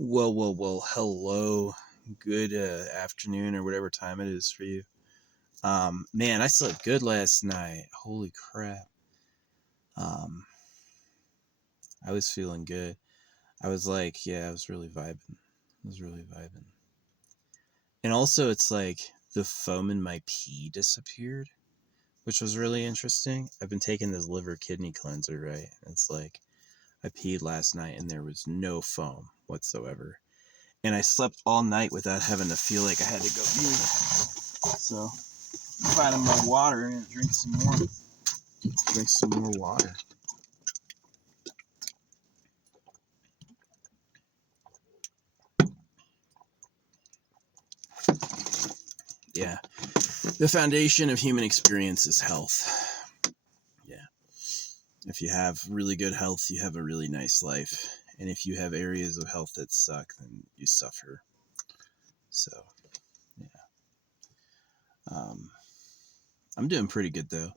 Well, hello. Good afternoon or whatever time it is for you. Man, I slept good last night. Holy crap. Um, I was feeling good. I was like, yeah, I was really vibing. I was really vibing. And also, it's like the foam in my pee disappeared, which was really interesting. I've been taking this liver kidney cleanser, right? It's like I peed last night and there was no foam whatsoever. And I slept all night without having to feel like I had to go pee. So, finding my water and drink some more. Drink some more water. Yeah. The foundation of human experience is health. Yeah. If you have really good health, you have a really nice life. And if you have areas of health that suck, then you suffer. So, yeah. I'm doing pretty good though.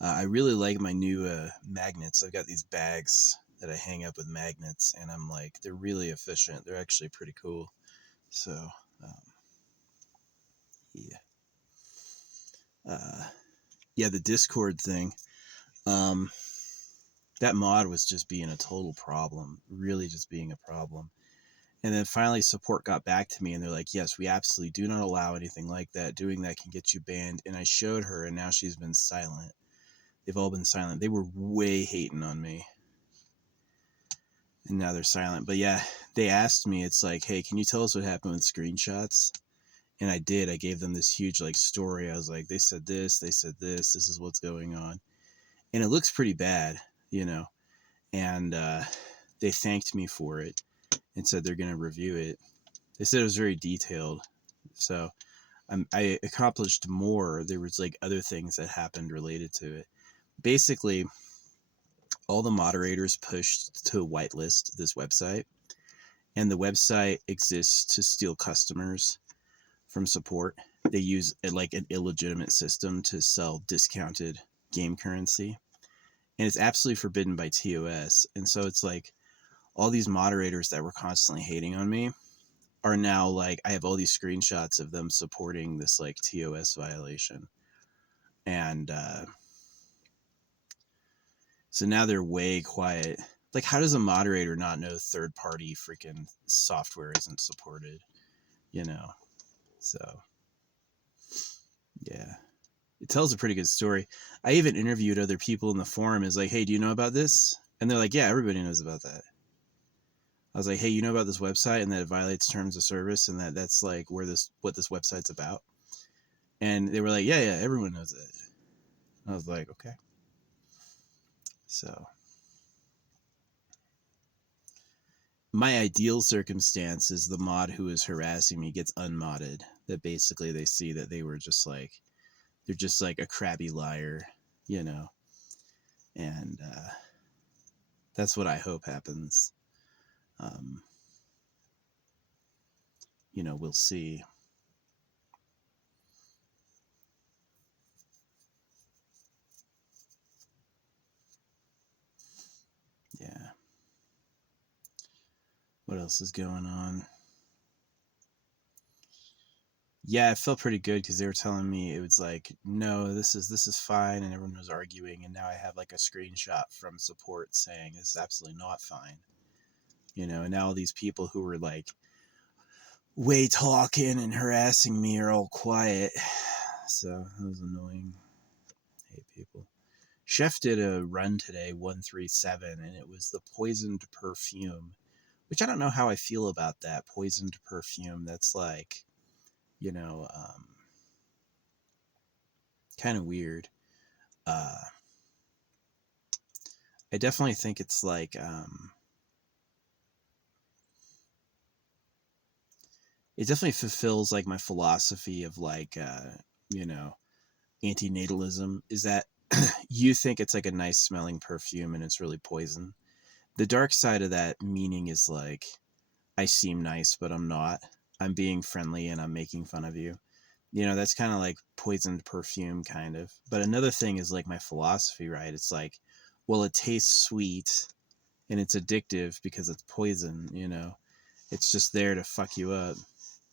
I really like my new magnets. I've got these bags that I hang up with magnets, and I'm like, they're really efficient. They're actually pretty cool. So, yeah. Yeah, the Discord thing. Um, that mod was just being a total problem, really just being a problem. And then finally, support got back to me, and they're like, "Yes, we absolutely do not allow anything like that. Doing that can get you banned." And I showed her, and now she's been silent. They've all been silent. They were way hating on me, and now they're silent. But yeah, they asked me, it's like, "Hey, can you tell us what happened with screenshots?" And I did. I gave them this huge like story. I was like, "They said this. They said this. This is what's going on," and it looks pretty bad, you know. And they thanked me for it and said they're going to review it. They said it was very detailed. So I accomplished more. There was like other things that happened related to it. Basically, all the moderators pushed to whitelist this website, and the website exists to steal customers from support. They use like an illegitimate system to sell discounted game currency, and it's absolutely forbidden by TOS. And so it's like all these moderators that were constantly hating on me are now like, I have all these screenshots of them supporting this like TOS violation. And so now they're way quiet. Like, how does a moderator not know third party freaking software isn't supported? You know? So, yeah. It tells a pretty good story. I even interviewed other people in the forum. Is like, hey, do you know about this? And they're like, yeah, everybody knows about that. I was like, hey, you know about this website and that it violates terms of service and that's like what this website's about? And they were like, yeah, everyone knows it. I was like, okay. So my ideal circumstance is the mod who is harassing me gets unmodded. That basically they see that they were just like, they're just like a crabby liar, you know? And that's what I hope happens. You know, we'll see. Yeah. What else is going on? Yeah, it felt pretty good because they were telling me it was like, no, this is fine, and everyone was arguing, and now I have like a screenshot from support saying this is absolutely not fine, you know. And now all these people who were like way talking and harassing me are all quiet, so that was annoying. I hate people. Chef did a run today, 137, and it was the poisoned perfume, which I don't know how I feel about that poisoned perfume. That's like, you know, kind of weird. I definitely think it's like, it definitely fulfills like my philosophy of like, you know, antinatalism, is that you think it's like a nice smelling perfume and it's really poison. The dark side of that meaning is like, I seem nice, but I'm not. I'm being friendly and I'm making fun of you. You know, that's kind of like poisoned perfume, kind of. But another thing is like my philosophy, right? It's like, well, it tastes sweet and it's addictive because it's poison, you know? It's just there to fuck you up.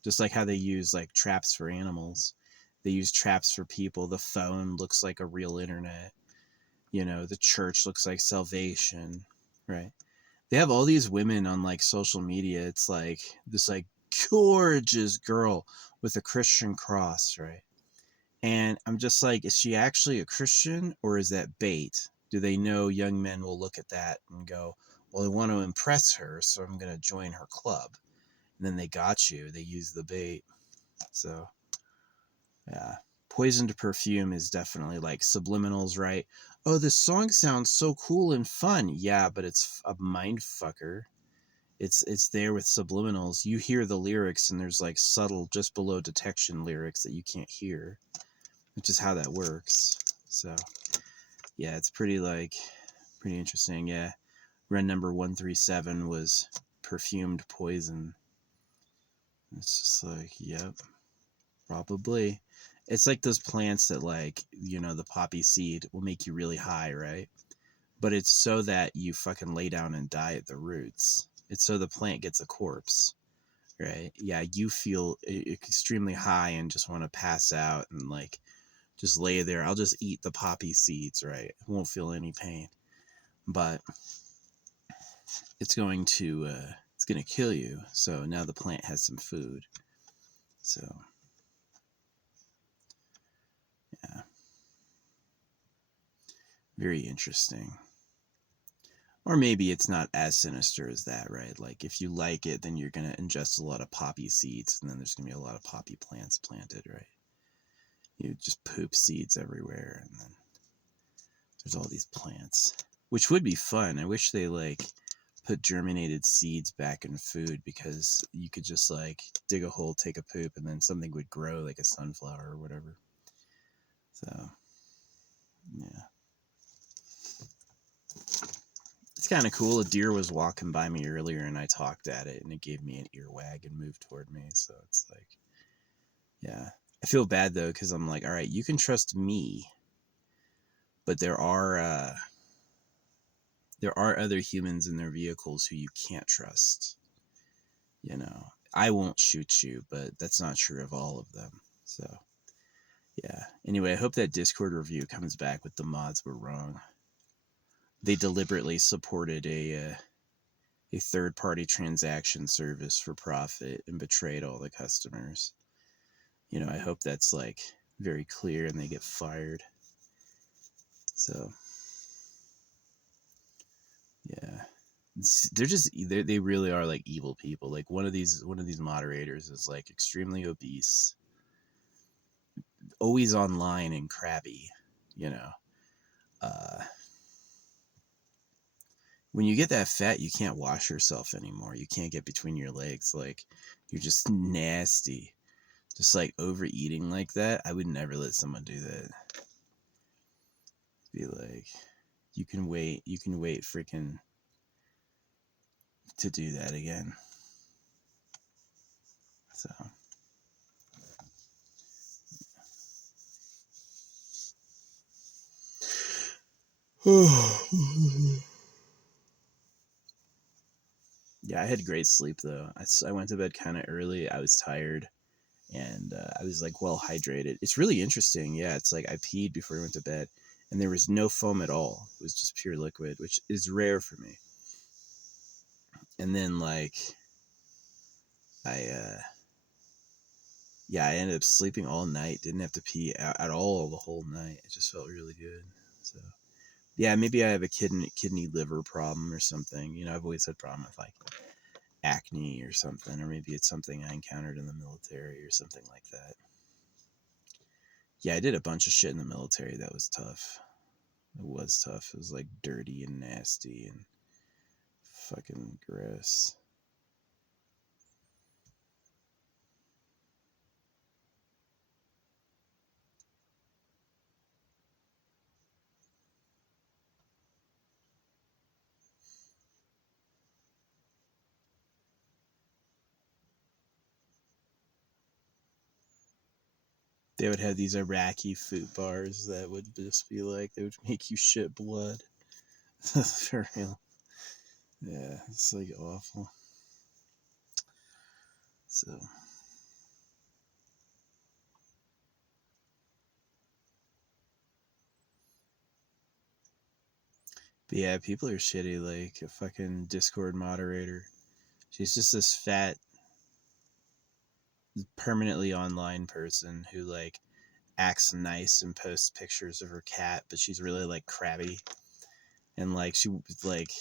Just like how they use like traps for animals. They use traps for people. The phone looks like a real internet. You know, the church looks like salvation, right? They have all these women on like social media. It's like this like gorgeous girl with a Christian cross, right? And I'm just like, is she actually a Christian or is that bait? Do they know young men will look at that and go, well, I want to impress her, so I'm going to join her club. And then they got you. They use the bait. So, yeah. Poisoned perfume is definitely like subliminals, right? Oh, this song sounds so cool and fun. Yeah, but it's a mind fucker. It's there with subliminals. You hear the lyrics and there's like subtle, just below detection lyrics that you can't hear, which is how that works. So, yeah, it's pretty interesting. Yeah. Run number 137 was perfumed poison. It's just like, yep, probably. It's like those plants that, like, you know, the poppy seed will make you really high, right? But it's so that you fucking lay down and die at the roots. It's so the plant gets a corpse, right? Yeah, you feel extremely high and just want to pass out and like just lay there. I'll just eat the poppy seeds, right? Won't feel any pain, but it's going to kill you. So now the plant has some food. So yeah, very interesting. Or maybe it's not as sinister as that, right? Like if you like it, then you're going to ingest a lot of poppy seeds, and then there's going to be a lot of poppy plants planted, right? You just poop seeds everywhere, and then there's all these plants, which would be fun. I wish they like put germinated seeds back in food, because you could just like dig a hole, take a poop, and then something would grow like a sunflower or whatever. So yeah, it's kind of cool. A deer was walking by me earlier and I talked at it and it gave me an earwag and moved toward me. So it's like, yeah, I feel bad though, because I'm like, all right, you can trust me, but there are other humans in their vehicles who you can't trust. You know, I won't shoot you, but that's not true of all of them. So yeah. Anyway, I hope that Discord review comes back with the mods were wrong. They deliberately supported a third party transaction service for profit and betrayed all the customers. You know, I hope that's like very clear and they get fired. So yeah, they really are like evil people. Like one of these moderators is like extremely obese, always online and crabby, you know. uh when you get that fat, you can't wash yourself anymore. You can't get between your legs. Like you're just nasty. Just like overeating like that, I would never let someone do that. Be like, you can wait freaking to do that again. So yeah, I had great sleep though. I went to bed kind of early. I was tired and I was like well hydrated. It's really interesting. Yeah, it's like I peed before I went to bed and there was no foam at all. It was just pure liquid, which is rare for me. And then like I yeah, I ended up sleeping all night. Didn't have to pee at all the whole night. It just felt really good. So yeah, maybe I have a kidney liver problem or something. You know, I've always had problem with like acne or something, or maybe it's something I encountered in the military or something like that. Yeah, I did a bunch of shit in the military that was tough. It was tough. It was like dirty and nasty and fucking gross. They would have these Iraqi food bars that would just be like, they would make you shit blood. For real. Yeah, it's like awful. So, but yeah, people are shitty. Like a fucking Discord moderator. She's just this fat, permanently online person who like acts nice and posts pictures of her cat, but she's really like crabby. And like she like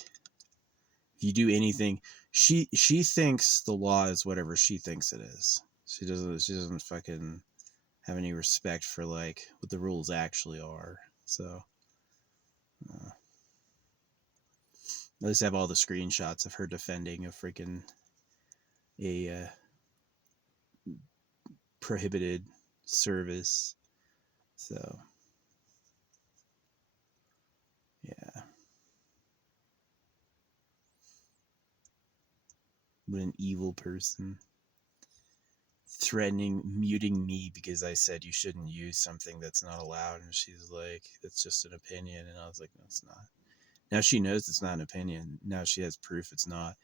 if you do anything, she thinks the law is whatever she thinks it is. She doesn't fucking have any respect for like what the rules actually are. So at least I have all the screenshots of her defending a freaking a prohibited service. So yeah, what an evil person. Threatening muting me because I said you shouldn't use something that's not allowed, and she's like, "That's just an opinion," and I was like, "No, it's not." Now she knows it's not an opinion. Now she has proof it's not,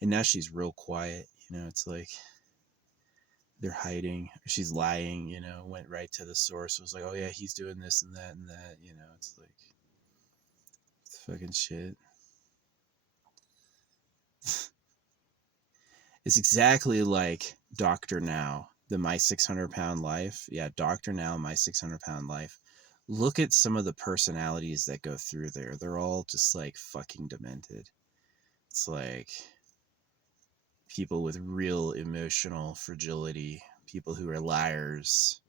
and now she's real quiet. You know, it's like they're hiding. She's lying. You know, went right to the source. It was like, "Oh yeah, he's doing this and that and that." You know, it's like it's fucking shit. It's exactly like Dr. Now, the My 600 Pound Life. Yeah, Dr. Now, My 600 Pound Life. Look at some of the personalities that go through there. They're all just like fucking demented. It's like people with real emotional fragility, people who are liars,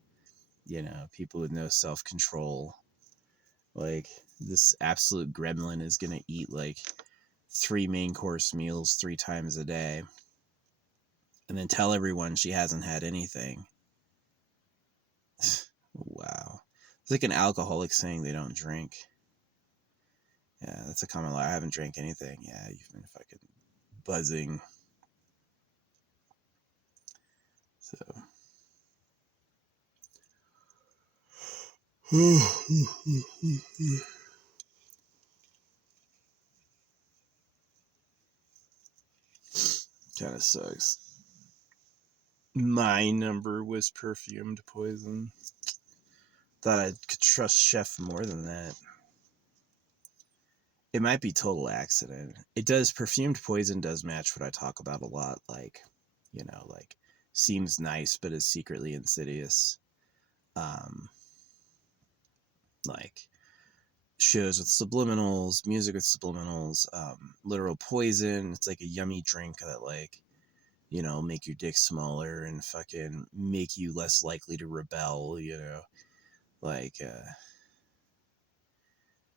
you know, people with no self control. Like, this absolute gremlin is going to eat like 3 main course meals 3 times a day and then tell everyone she hasn't had anything. Wow. It's like an alcoholic saying they don't drink. Yeah, that's a common lie. I haven't drank anything. Yeah, you've been fucking buzzing. So. Kind of sucks. My number was perfumed poison. Thought I could trust Chef more than that. It might be total accident. It does. Perfumed poison does match what I talk about a lot. Like, you know, like seems nice but is secretly insidious. Um, like shows with subliminals, music with subliminals, literal poison. It's like a yummy drink that like, you know, make your dick smaller and fucking make you less likely to rebel, you know. Like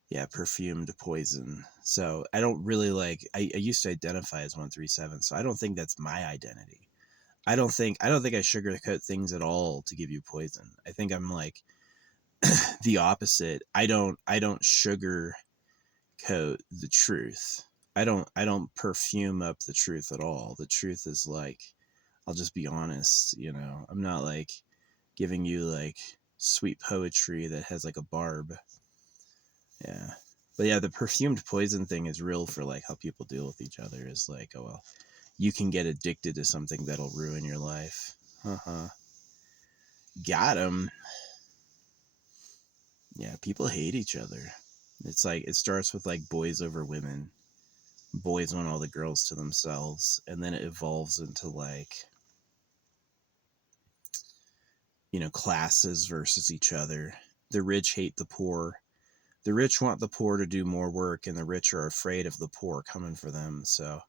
yeah, perfumed poison. So I don't really like I used to identify as 137, so I don't think that's my identity. I don't think I sugarcoat things at all to give you poison. I think I'm like the opposite. I don't sugarcoat the truth. I don't perfume up the truth at all. The truth is like I'll just be honest, you know. I'm not like giving you like sweet poetry that has like a barb. Yeah. But yeah, the perfumed poison thing is real for like how people deal with each other. Is like, oh well, you can get addicted to something that'll ruin your life. Uh-huh. Got him. Yeah, people hate each other. It's like it starts with like boys over women. Boys want all the girls to themselves, and then it evolves into like, you know, classes versus each other. The rich hate the poor. The rich want the poor to do more work, and the rich are afraid of the poor coming for them. So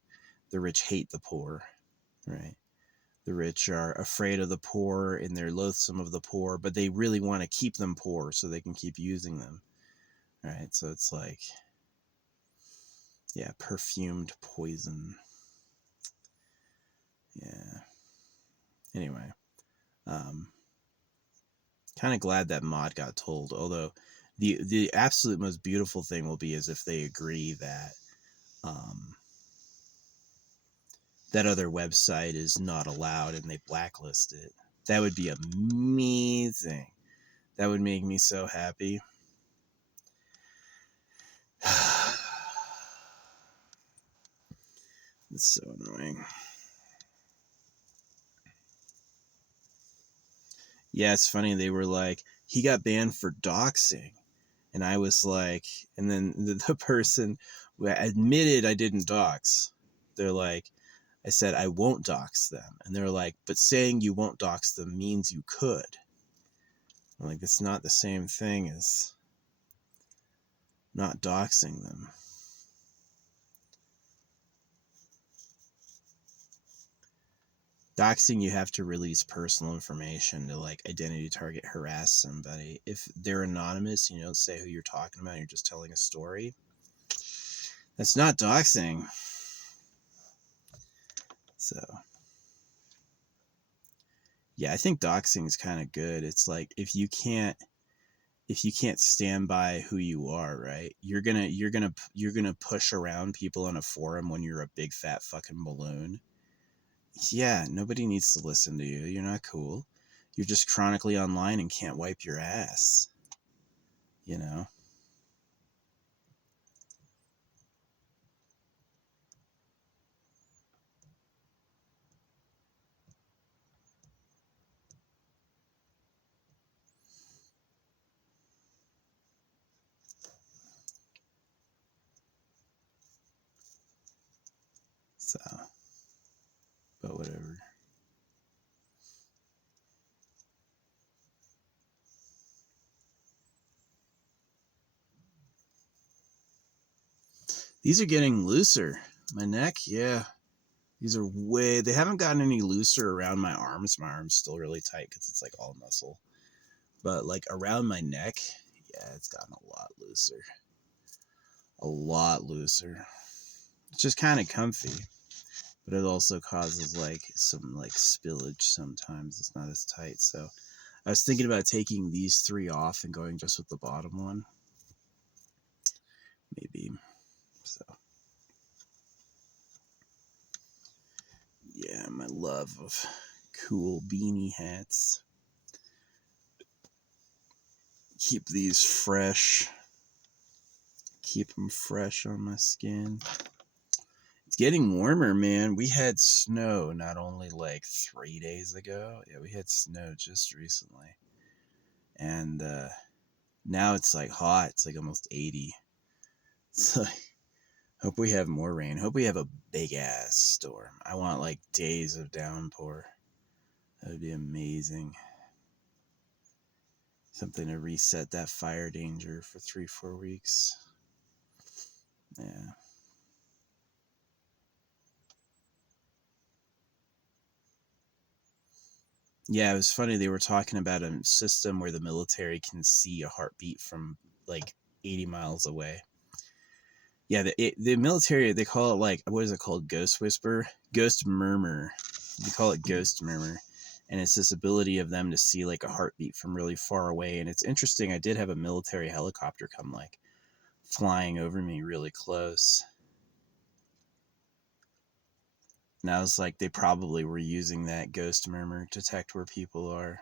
the rich hate the poor, right? The rich are afraid of the poor and they're loathsome of the poor, but they really want to keep them poor so they can keep using them, right? So it's like, yeah, perfumed poison. Yeah. Anyway, um, kind of glad that mod got told. Although the absolute most beautiful thing will be is if they agree that um, that other website is not allowed and they blacklist it. That would be amazing. That would make me so happy. It's so annoying. Yeah, it's funny. They were like, he got banned for doxing. And I was like, and then the person admitted I didn't dox. They're like, I said, I won't dox them. And they're like, but saying you won't dox them means you could. I'm like, it's not the same thing as not doxing them. Doxing, you have to release personal information to like identity target harass somebody. If they're anonymous, you don't say who you're talking about, you're just telling a story. That's not doxing. So, yeah, I think doxing is kind of good. It's like if you can't stand by who you are, right? You're gonna push around people in a forum when you're a big fat fucking balloon. Yeah, nobody needs to listen to you. You're not cool. You're just chronically online and can't wipe your ass. You know? So, but whatever. These are getting looser. My neck, yeah. These are they haven't gotten any looser around my arms. My arm's still really tight because it's like all muscle. But like around my neck, yeah, it's gotten a lot looser. A lot looser. It's just kind of comfy. But it also causes like some like spillage sometimes. It's not as tight. So I was thinking about taking these 3 off and going just with the bottom one. Maybe. So yeah, my love of cool beanie hats. Keep these fresh. Keep them fresh on my skin. It's getting warmer, man. We had snow not only like 3 days ago. Yeah, we had snow just recently. And now it's like hot. It's like almost 80. It's like, hope we have more rain. Hope we have a big ass storm. I want like days of downpour. That would be amazing. Something to reset that fire danger for 3-4 weeks. Yeah. Yeah, it was funny. They were talking about a system where the military can see a heartbeat from like 80 miles away. Yeah, the military, they call it like, what is it called? Ghost whisper? Ghost murmur. They call it ghost murmur. And it's this ability of them to see like a heartbeat from really far away. And it's interesting. I did have a military helicopter come like flying over me really close. And I was like, they probably were using that ghost murmur to detect where people are.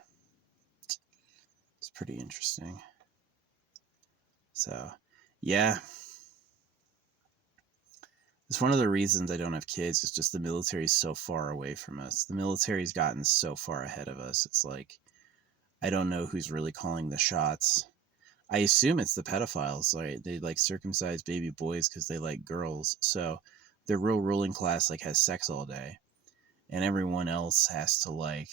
It's pretty interesting. So, yeah. It's one of the reasons I don't have kids. It's just the military is so far away from us. The military's gotten so far ahead of us. It's like, I don't know who's really calling the shots. I assume it's the pedophiles, right? They like circumcise baby boys because they like girls. So the real ruling class like has sex all day, and everyone else has to like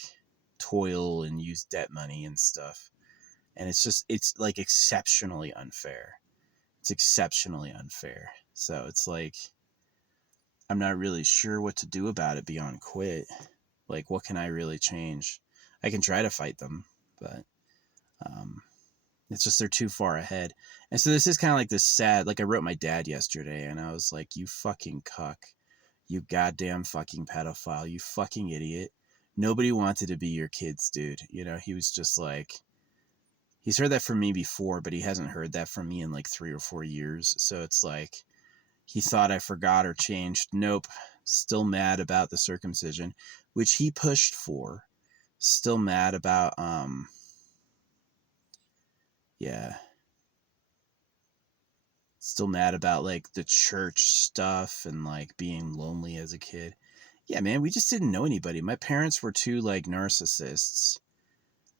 toil and use debt money and stuff. And it's like exceptionally unfair. It's exceptionally unfair. So it's like, I'm not really sure what to do about it beyond quit. Like, what can I really change? I can try to fight them, but um, it's just they're too far ahead. And so this is kind of like this sad. Like I wrote my dad yesterday, and I was like, "You fucking cuck, you goddamn fucking pedophile, you fucking idiot. Nobody wanted to be your kids, dude." You know, he was just like, he's heard that from me before, but he hasn't heard that from me in like 3 or 4 years. So it's like, he thought I forgot or changed. Nope. Still mad about the circumcision, which he pushed for. Still mad about, yeah. Still mad about like the church stuff and like being lonely as a kid. Yeah, man, we just didn't know anybody. My parents were two like narcissists.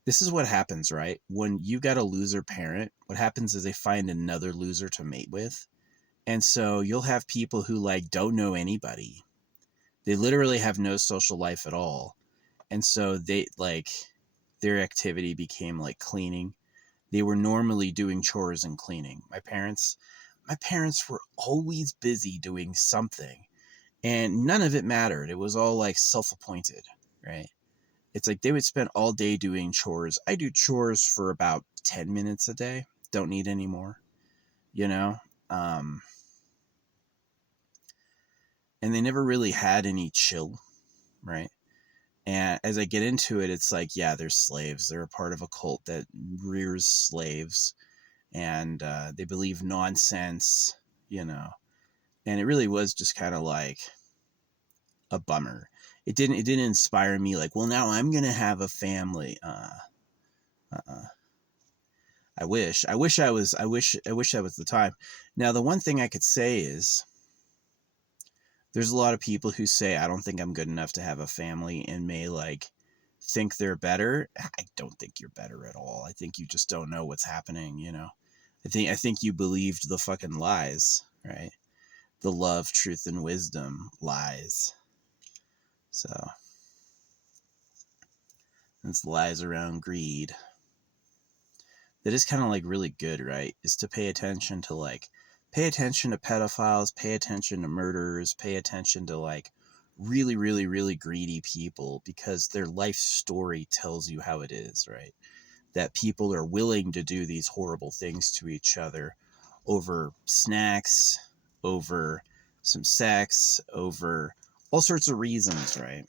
this is what happens, right? When you got a loser parent, what happens is they find another loser to mate with. And so you'll have people who like don't know anybody. They literally have no social life at all. And so they like their activity became like cleaning. They were normally doing chores and cleaning. My parents were always busy doing something, and none of it mattered. It was all like self-appointed, right? It's like they would spend all day doing chores. I do chores for about 10 minutes a day. Don't need any more, you know? Um, and they never really had any chill, right? And as I get into it, it's like, yeah, they're slaves. They're a part of a cult that rears slaves, and they believe nonsense, you know. And it really was just kind of like a bummer. It didn't inspire me like, well, now I'm gonna have a family. Uh-uh. I wish that was the time. Now, the one thing I could say is there's a lot of people who say I don't think I'm good enough to have a family and may like think they're better. I don't think you're better at all. I think you just don't know what's happening, you know. I think you believed the fucking lies, right? The love, truth, and wisdom lies. So it's lies around greed. That is kind of like really good, right? Is to pay attention to pedophiles, pay attention to murderers, pay attention to like really, really, really greedy people, because their life story tells you how it is, right? That people are willing to do these horrible things to each other over snacks, over some sex, over all sorts of reasons, right?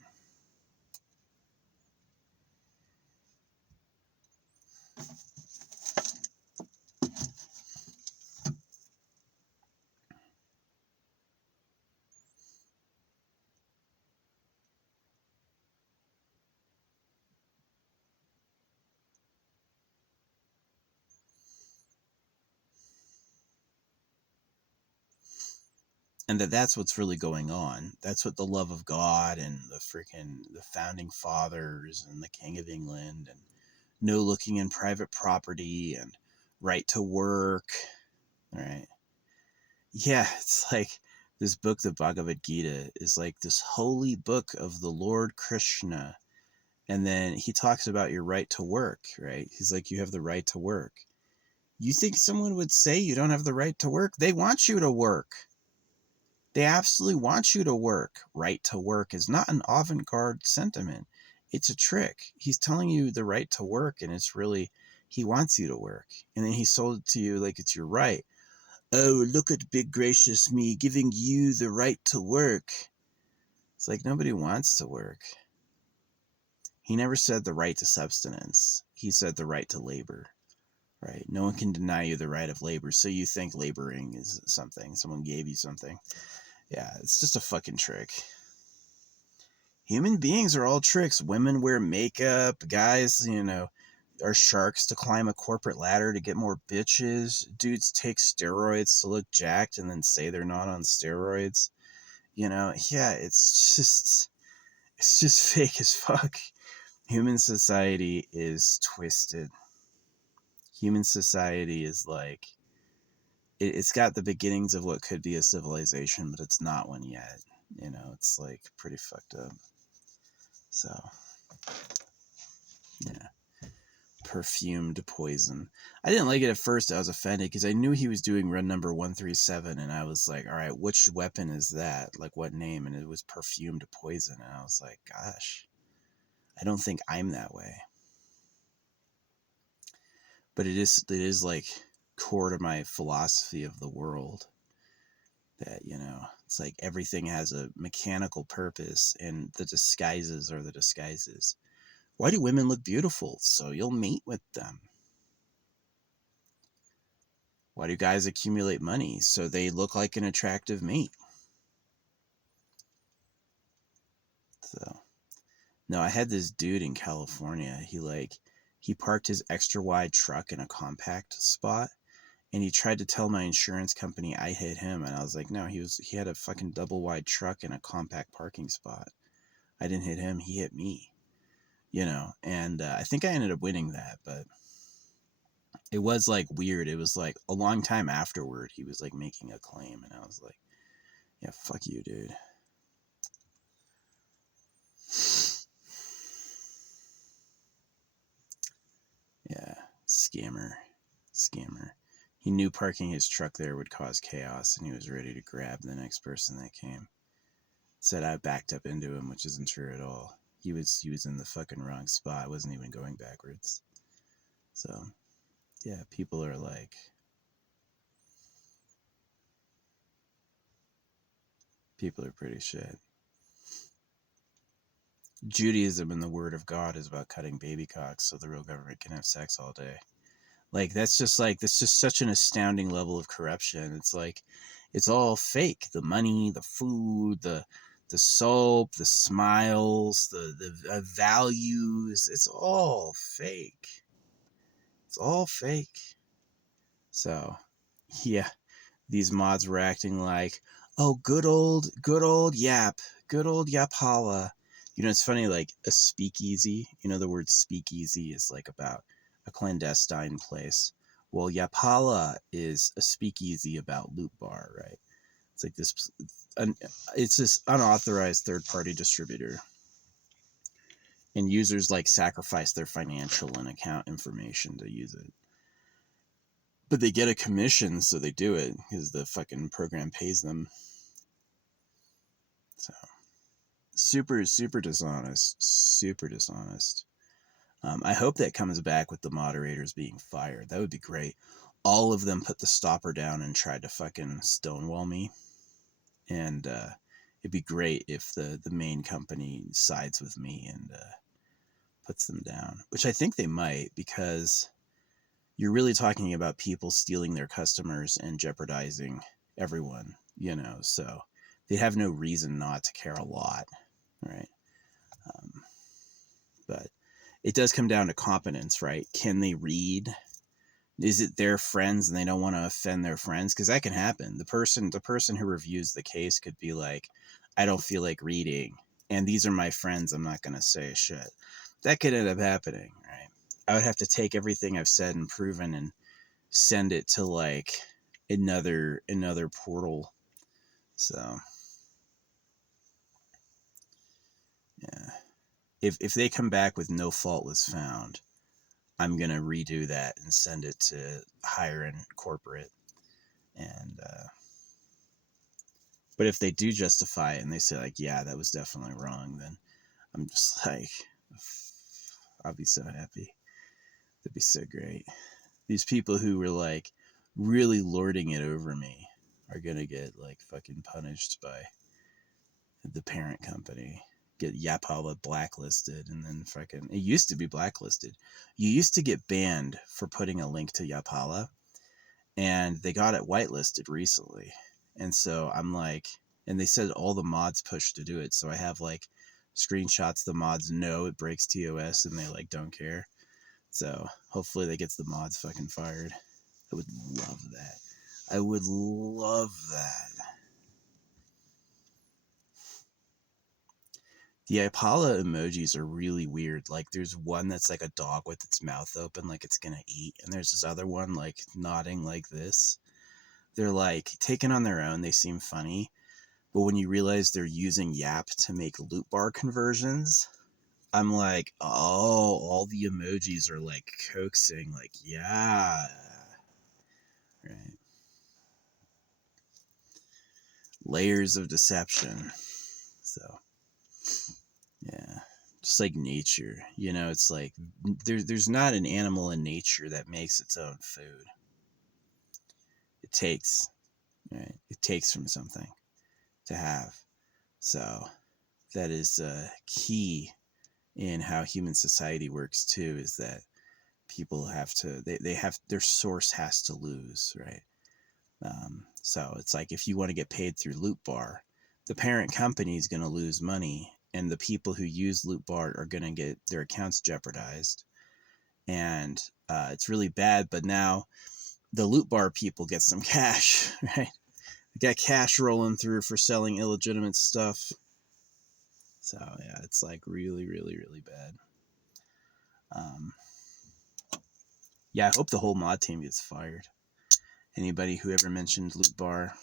And that's what's really going on. That's what the love of God and the founding fathers and the King of England and no looking in private property and right to work, right? Yeah, it's like this book, the Bhagavad Gita, is like this holy book of the Lord Krishna. And then he talks about your right to work, right? He's like, you have the right to work. You think someone would say you don't have the right to work? They want you to work. They absolutely want you to work. Right to work is not an avant-garde sentiment. It's a trick. He's telling you the right to work, and it's really, he wants you to work. And then he sold it to you like it's your right. Oh, look at big gracious me giving you the right to work. It's like nobody wants to work. He never said the right to subsistence. He said the right to labor, right? No one can deny you the right of labor. So you think laboring is something. Someone gave you something. Yeah, it's just a fucking trick. Human beings are all tricks. Women wear makeup. Guys, are sharks to climb a corporate ladder to get more bitches. Dudes take steroids to look jacked and then say they're not on steroids. Yeah, it's just fake as fuck. Human society is twisted. Human society is like, it's got the beginnings of what could be a civilization, but it's not one yet. It's like pretty fucked up. So, yeah. Perfumed poison. I didn't like it at first. I was offended because I knew he was doing run number 137, and I was like, all right, which weapon is that? Like, what name? And it was perfumed poison. And I was like, gosh, I don't think I'm that way. But it is like core to my philosophy of the world that, it's like everything has a mechanical purpose, and the disguises are the disguises. Why do women look beautiful? So you'll mate with them. Why do guys accumulate money? So they look like an attractive mate. So, no, I had this dude in California. He parked his extra wide truck in a compact spot, and he tried to tell my insurance company I hit him, and I was like, no, he had a fucking double wide truck in a compact parking spot. I didn't hit him, he hit me. you know, and I think I ended up winning that, but it was like weird. It was like a long time afterward, he was like making a claim, and I was like, yeah, fuck you, dude. Yeah, scammer. He knew parking his truck there would cause chaos, and he was ready to grab the next person that came. Said I backed up into him, which isn't true at all. He was in the fucking wrong spot. I wasn't even going backwards. So yeah, people are pretty shit. Judaism and the word of God is about cutting baby cocks so the real government can have sex all day. Like that's just such an astounding level of corruption. It's like it's all fake. The money, the food, the soap, the smiles, the values, it's all fake. It's all fake. So, yeah, these mods were acting like, oh, good old Yap, good old Yapala. You know, it's funny, like a speakeasy, you know, the word speakeasy is like about a clandestine place. Well, Yapala is a speakeasy about loot bar, right? It's like it's this unauthorized third party distributor. And users like sacrifice their financial and account information to use it. But they get a commission, so they do it because the fucking program pays them. So super dishonest, super dishonest. I hope that comes back with the moderators being fired. That would be great. All of them put the stopper down and tried to fucking stonewall me, and it'd be great if the main company sides with me and puts them down, which I think they might, because you're really talking about people stealing their customers and jeopardizing everyone, you know, so they have no reason not to care a lot, right? But it does come down to competence, right? Can they read? Is it their friends and they don't want to offend their friends? Because that can happen. The person who reviews the case could be like, I don't feel like reading, and these are my friends, I'm not going to say shit. That could end up happening, right? I would have to take everything I've said and proven and send it to like another portal. So yeah, if they come back with no fault was found, I'm gonna redo that and send it to higher end corporate. And but if they do justify it and they say like, yeah, that was definitely wrong, then I'm just like, I'll be so happy. That'd be so great. These people who were like really lording it over me are gonna get like fucking punished by the parent company. Get Yapala blacklisted, and then fucking it used to be blacklisted. You used to get banned for putting a link to Yapala, and they got it whitelisted recently. And so I'm like, and they said all the mods pushed to do it. So I have like screenshots the mods know it breaks TOS and they like don't care. So hopefully that gets the mods fucking fired. I would love that. I would love that. The Ipala emojis are really weird. Like there's one that's like a dog with its mouth open like it's gonna eat, and there's this other one like nodding like this. They're like taken on their own, they seem funny, but when you realize they're using Yap to make loot bar conversions, I'm like, oh, all the emojis are like coaxing, like, yeah. Right. Layers of deception. So yeah. Just like nature. You know, it's like there's not an animal in nature that makes its own food. It takes, right? It takes from something to have. So that is key in how human society works too, is that people have to they have their source has to lose, right? So it's like if you want to get paid through Loot Bar, the parent company is going to lose money, and the people who use Loot Bar are going to get their accounts jeopardized, and it's really bad. But now the Loot Bar people get some cash, right? They got cash rolling through for selling illegitimate stuff. So yeah, it's like really, really, really bad. Um, yeah, I hope the whole mod team gets fired. Anybody who ever mentioned Loot Bar.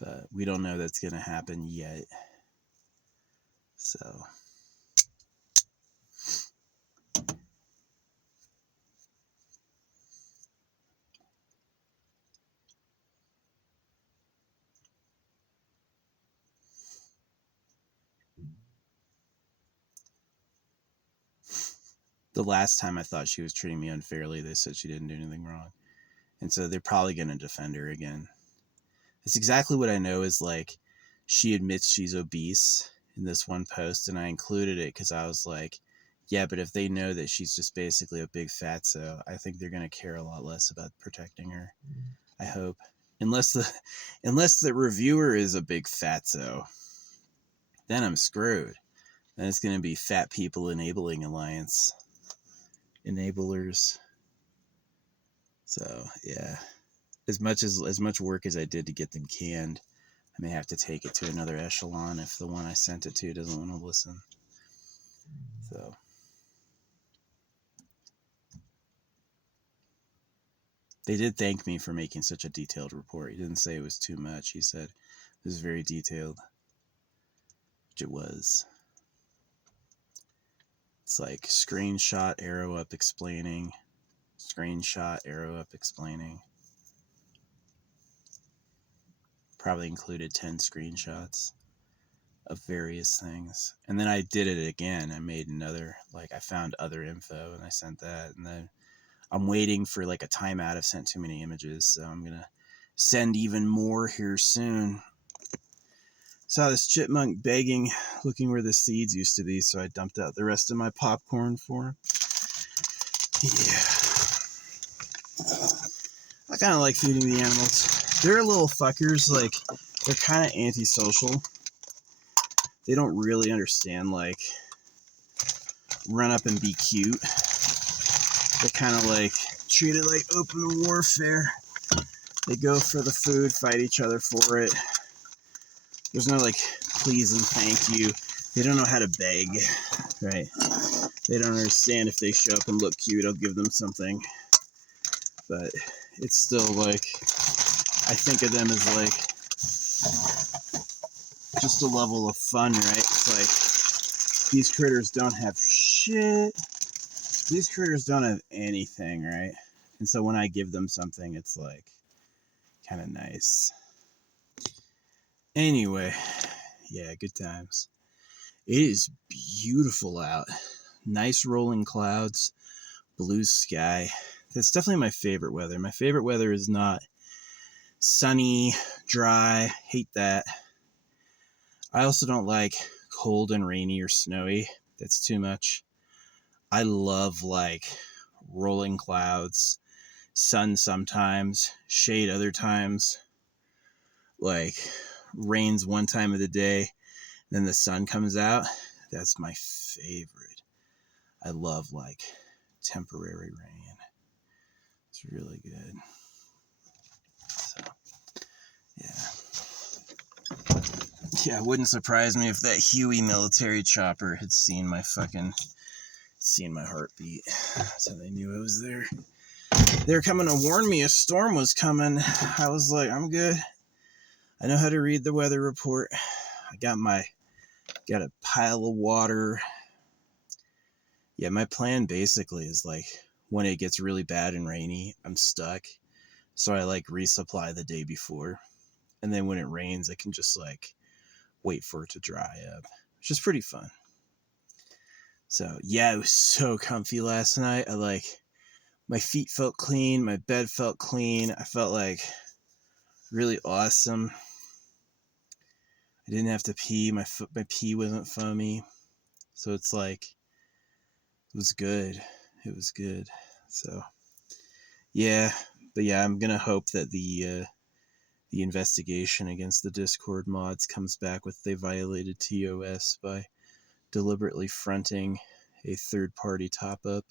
But we don't know that's going to happen yet. So. The last time I thought she was treating me unfairly, they said she didn't do anything wrong. And so they're probably going to defend her again. It's exactly what I know is like, she admits she's obese in this one post, and I included it because I was like, yeah, but if they know that she's just basically a big fatso, I think they're going to care a lot less about protecting her. I hope. Unless the reviewer is a big fatso, then I'm screwed. Then it's going to be Fat People Enabling Alliance. Enablers. So, yeah. As much work as I did to get them canned, I may have to take it to another echelon if the one I sent it to doesn't want to listen. So. They did thank me for making such a detailed report. He didn't say it was too much. He said it was very detailed, which it was. It's like screenshot, arrow up, explaining. Screenshot, arrow up, explaining. Probably included 10 screenshots of various things. And then I did it again. I made another, like I found other info and I sent that. And then I'm waiting for like a timeout. I've sent too many images. So I'm going to send even more here soon. Saw this chipmunk begging, looking where the seeds used to be. So I dumped out the rest of my popcorn for him. Yeah. I kind of like feeding the animals. They're little fuckers. Like, they're kind of antisocial. They don't really understand, like, run up and be cute. They're kind of like treated like open warfare. They go for the food, fight each other for it. There's no like please and thank you. They don't know how to beg, right? They don't understand if they show up and look cute, I'll give them something. But it's still like, I think of them as like just a level of fun, right? It's like these critters don't have shit. These critters don't have anything, right? And so when I give them something, it's like kind of nice. Anyway, yeah, good times. It is beautiful out. Nice rolling clouds, blue sky. That's definitely my favorite weather. My favorite weather is not sunny, dry. Hate that. I also don't like cold and rainy or snowy. That's too much. I love like rolling clouds, sun sometimes, shade other times, like rains one time of the day, then the sun comes out. That's my favorite. I love like temporary rain. It's really good. So, yeah, it wouldn't surprise me if that Huey military chopper had seen my heartbeat, so they knew I was there. They were coming to warn me a storm was coming. I was like, I'm good. I know how to read the weather report. I got a pile of water. Yeah, my plan basically is like when it gets really bad and rainy, I'm stuck. So I like resupply the day before. And then when it rains, I can just like wait for it to dry up, which is pretty fun. So yeah, it was so comfy last night. My feet felt clean. My bed felt clean. I felt like really awesome. I didn't have to pee. My pee wasn't foamy. So it's like, it was good. It was good. So yeah, but yeah, I'm going to hope that the investigation against the Discord mods comes back with they violated TOS by deliberately fronting a third-party top-up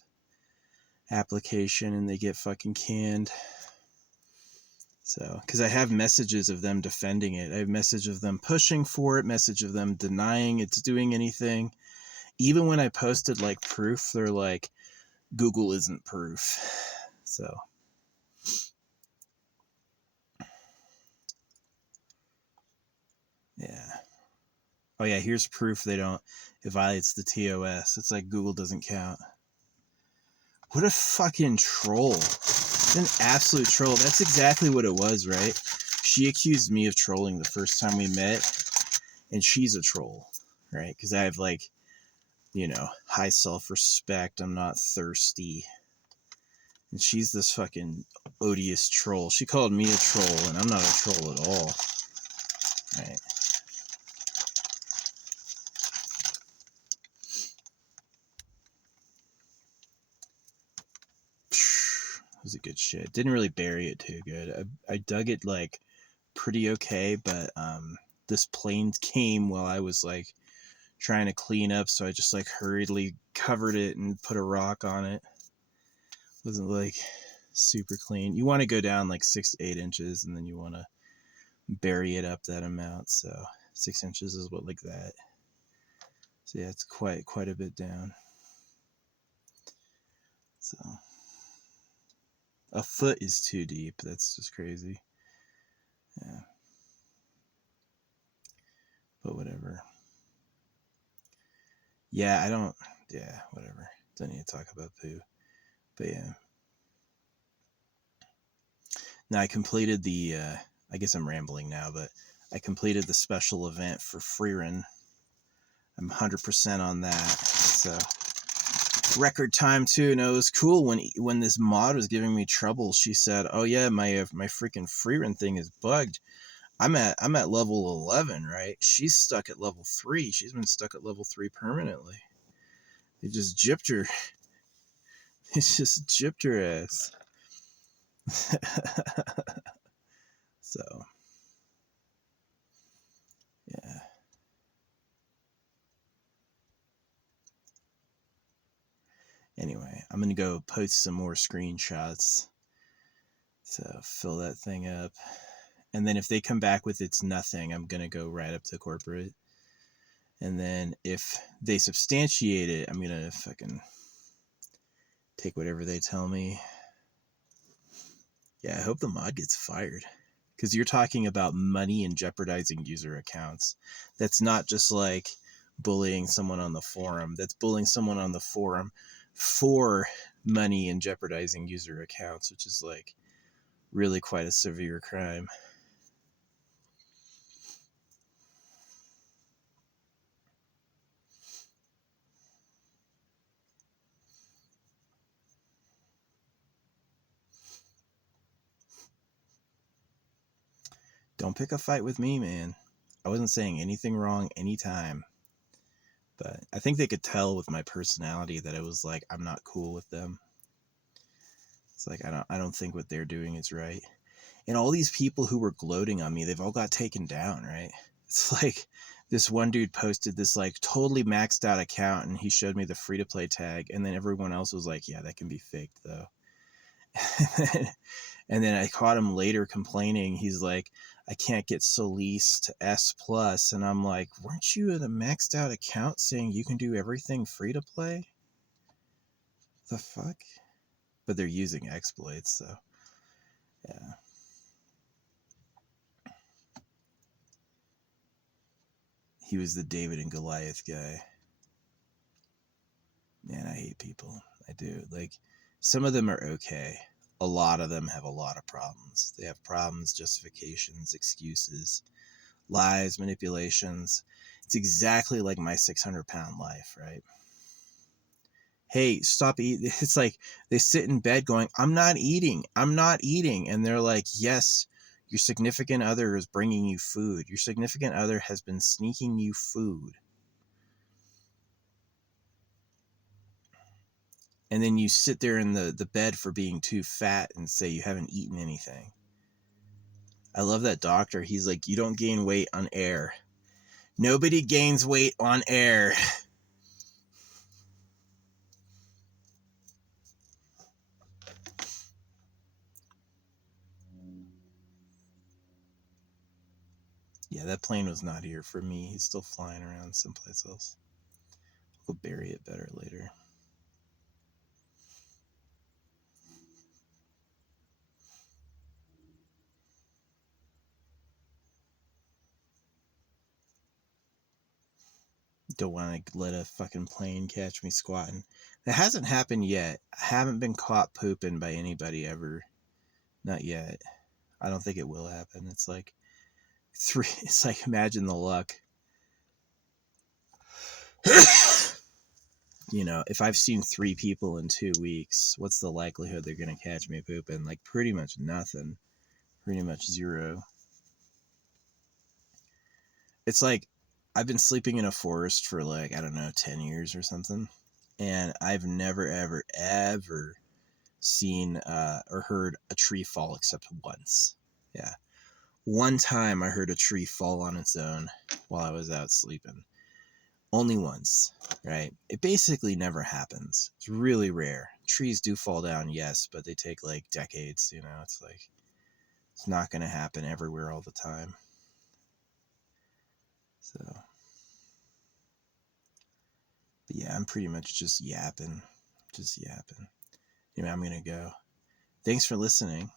application and they get fucking canned. So, because I have messages of them defending it. I have message of them pushing for it, message of them denying it's doing anything, even when I posted like proof, they're like, Google isn't proof. So yeah. Oh yeah, here's proof it violates the TOS. It's like Google doesn't count. What a fucking troll. An absolute troll. That's exactly what it was, right? She accused me of trolling the first time we met, and she's a troll, right? Because I have like, high self-respect. I'm not thirsty. And she's this fucking odious troll. She called me a troll, and I'm not a troll at all. Right. It was a good shit. Didn't really bury it too good. I dug it like pretty okay, but this plane came while I was like trying to clean up, so I just like hurriedly covered it and put a rock on it. Wasn't like super clean. You want to go down like 6 to 8 inches, and then you want to bury it up that amount. So 6 inches is what, like that. So yeah, it's quite a bit down. So a foot is too deep. That's just crazy. Yeah. But whatever. Yeah, whatever. Don't need to talk about poo. But yeah. Now I completed the, I guess I'm rambling now, but I completed the special event for Freerun. I'm 100% on that. So record time too. And it was cool when this mod was giving me trouble. She said, "Oh yeah, my freaking Freerun thing is bugged. I'm at level 11, right? She's stuck at level 3. She's been stuck at level 3 permanently. It just gypped her. It just gypped her ass." So yeah. Anyway, I'm gonna go post some more screenshots. So fill that thing up. And then if they come back with it's nothing, I'm gonna go right up to corporate. And then if they substantiate it, I'm gonna fucking take whatever they tell me. Yeah, I hope the mod gets fired. Because you're talking about money and jeopardizing user accounts. That's not just like bullying someone on the forum. That's bullying someone on the forum for money and jeopardizing user accounts, which is like really quite a severe crime. Don't pick a fight with me, man. I wasn't saying anything wrong anytime. But I think they could tell with my personality that it was like I'm not cool with them. It's like I don't think what they're doing is right. And all these people who were gloating on me, they've all got taken down, right? It's like this one dude posted this like totally maxed out account, and he showed me the free to play tag, and then everyone else was like, yeah, that can be faked though. And then I caught him later complaining. He's like, I can't get Solis to S plus, and I'm like, weren't you in a maxed out account saying you can do everything free to play? The fuck? But they're using exploits, so yeah. He was the David and Goliath guy. Man, I hate people. I do. Like, some of them are okay. A lot of them have a lot of problems. They have problems, justifications, excuses, lies, manipulations. It's exactly like my 600-pound life, right? Hey, stop eating. It's like they sit in bed going, I'm not eating. And they're like, yes, your significant other is bringing you food. Your significant other has been sneaking you food. And then you sit there in the bed for being too fat and say you haven't eaten anything. I love that doctor. He's like, you don't gain weight on air. Nobody gains weight on air. Yeah, that plane was not here for me. He's still flying around someplace else. We'll bury it better later. Don't want to let a fucking plane catch me squatting. That hasn't happened yet. I haven't been caught pooping by anybody ever. Not yet. I don't think it will happen. It's like it's like imagine the luck. You know, if I've seen 3 people in 2 weeks, what's the likelihood they're going to catch me pooping? Like pretty much nothing. Pretty much zero. It's like I've been sleeping in a forest for like, I don't know, 10 years or something. And I've never, ever, ever seen or heard a tree fall except once. Yeah. One time I heard a tree fall on its own while I was out sleeping. Only once, right? It basically never happens. It's really rare. Trees do fall down, yes, but they take like decades, you know? It's like, it's not going to happen everywhere all the time. So, but yeah, I'm pretty much just yapping. Just yapping. Anyway, I'm going to go. Thanks for listening.